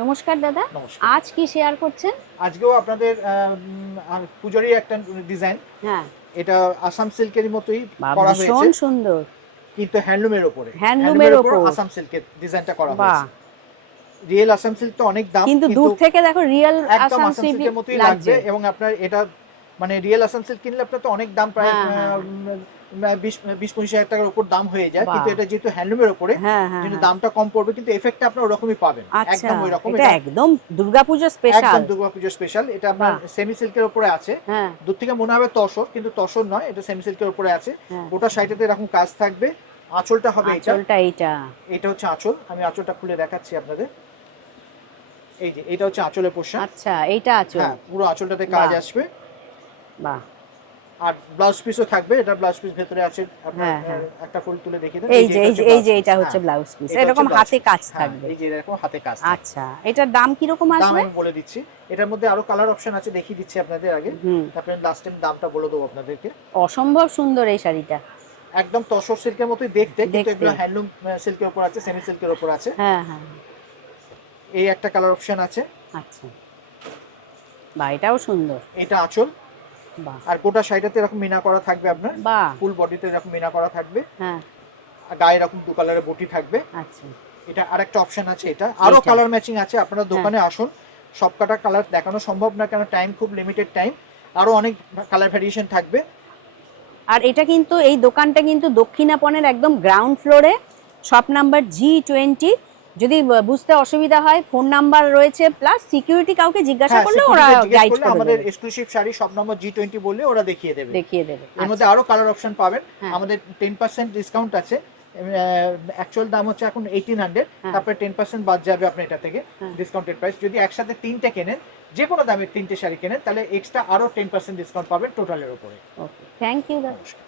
নমস্কার দাদা। নমস্কার। আজ কি শেয়ার করছেন? আজকেও আপনাদের পূজারই একটা ডিজাইন। হ্যাঁ। এটা আসাম সিল্কের মতোই বাহ, করা হয়েছে, ভীষণ সুন্দর। কিন্তু হ্যান্ডলুমের উপরে। হ্যান্ডলুমের উপর ওপর। আসাম সিল্কের ডিজাইনটা করা বাহ। হয়েছে। রিয়েল আসাম সিল্ক তো অনেক দাম, কিন্তু কিন্তু দূর থেকে দেখো রিয়েল একদম আসাম আসাম সিল্ক সিল্কের মতোই লাগছে। লাগবে। এবং আপনার এটা মানে রিয়েল আসাম সিল্ক কিনলে আপনার তো অনেক দাম, প্রায় হ্যাঁ হ্যাঁ 20-25 হাজার টাকার উপর দাম হয়ে যায়। কিন্তু বাহ। এটা যেহেতু হ্যান্ডলুমের উপরে, হ্যাঁ হ্যাঁ কিন্তু হ্যাঁ। দামটা কম পড়বে, কিন্তু এফেক্টটা আপনার ওরকমই পাবেন, আচ্ছা, একদম ওই রকম। এটা এটা একদম দুর্গাপূজা স্পেশাল। একদম দুর্গাপুজো স্পেশাল। এটা আপনার বাহ। সেমি সিল্কের উপরে আছে। হ্যাঁ দূর থেকে মনে হবে তসর, কিন্তু তসর নয়, এটা সেমি সিল্কের উপরে আছে। হ্যাঁ। গোটা সাইডেতে এরকম কাজ থাকবে। আঁচলটা হবে এটা। আঁচলটা এইটা। এটা হচ্ছে আঁচল, আমি আঁচলটা খুলে দেখাচ্ছি আপনাদের। এই যে এটা হচ্ছে আঁচলের পোর্শন। আচ্ছা, এইটা আঁচল। হ্যাঁ, পুরো আঁচলটাতে কাজ বাহ। আসবে। বাহ। আর ব্লাউজ পিসও থাকবে। এটা ব্লাউজ পিস ভেতরে আছে আপনার। হ্যাঁ হ্যাঁ। একটা ফুল তুলে দেখিয়ে দেন। এই যে এই যে এই যে এটা হচ্ছে হচ্ছে ব্লাউজ পিস, এটা হচ্ছে এরকম ব্লাউজ হাতে পিস। কাজ হ্যাঁ, থাকবে। এই যে এরকম হাতে কাজ থাকবে। আচ্ছা, এটার দাম কিরকম দাম আসবে? আমি বলে দিচ্ছি। এটার মধ্যে আরো কালার অপশন আছে, দেখিয়ে দিচ্ছি আপনাদের আগে। হুম। তারপরে লাস্ট টাইম দামটা বলে দেবো আপনাদেরকে। অসম্ভব সুন্দর এই শাড়িটা। একদম তসর সিল্কের মতোই দেখতে, কিন্তু দেখতে। এগুলো হ্যান্ডলুম সিল্কের উপর আছে, সেমি সিল্কের উপর আছে। হ্যাঁ হ্যাঁ। এই একটা কালার অপশন আছে। আচ্ছা, বাহ, এটাও সুন্দর। এটা আঁচল। বাহ। আর গোটা সাইডেতে এরকম মিনা করা থাকবে আপনার। বাহ। ফুল বডিতে এরকম মিনা করা থাকবে। হ্যাঁ। আর গায়ে এরকম দু কালারের বটি থাকবে। আচ্ছা। এটা আরেকটা অপশন আছে। এটা আরো এইটা। কালার ম্যাচিং আছে। আপনারা হ্যাঁ। দোকানে আসুন, সবকটা কালার দেখানো সম্ভব না, কেন টাইম খুব লিমিটেড টাইম। আরো অনেক কালার ভ্যারিয়েশন থাকবে। আর এটা কিন্তু, এই দোকানটা কিন্তু দক্ষিণাপনের একদম গ্রাউন্ড ফ্লোরে, শপ নাম্বার G20। যদি বুঝতে অসুবিধা হয়, ফোন নাম্বার রয়েছে, প্লাস সিকিউরিটি কাউকে জিজ্ঞাসা হ্যাঁ, করলে ওরা সিকিউরিটিকে জিজ্ঞেস গাইড করলে করে আমাদের দেবে। এক্সক্লুসিভ শাড়ি সব নম্বর G20 বললে ওরা দেখিয়ে দেবে। দেখিয়ে দেবে। এর মধ্যে আরো কালার অপশন পাবেন। হ্যাঁ। আমাদের 10% ডিসকাউন্ট আছে। অ্যাকচুয়াল দাম হচ্ছে এখন 1800, হ্যাঁ। তারপরে 10% বাদ যাবে আপনার এটা থেকে, হ্যাঁ। Discounted price. যদি একসাথে তিনটে কেনেন, যে কোনো দামের তিনটে শাড়ি কেনেন, তাহলে এক্সট্রা আরো 10% ডিসকাউন্ট পাবেন টোটালের উপরে। ওকে, থ্যাংক ইউ দাদা। নমস্কার।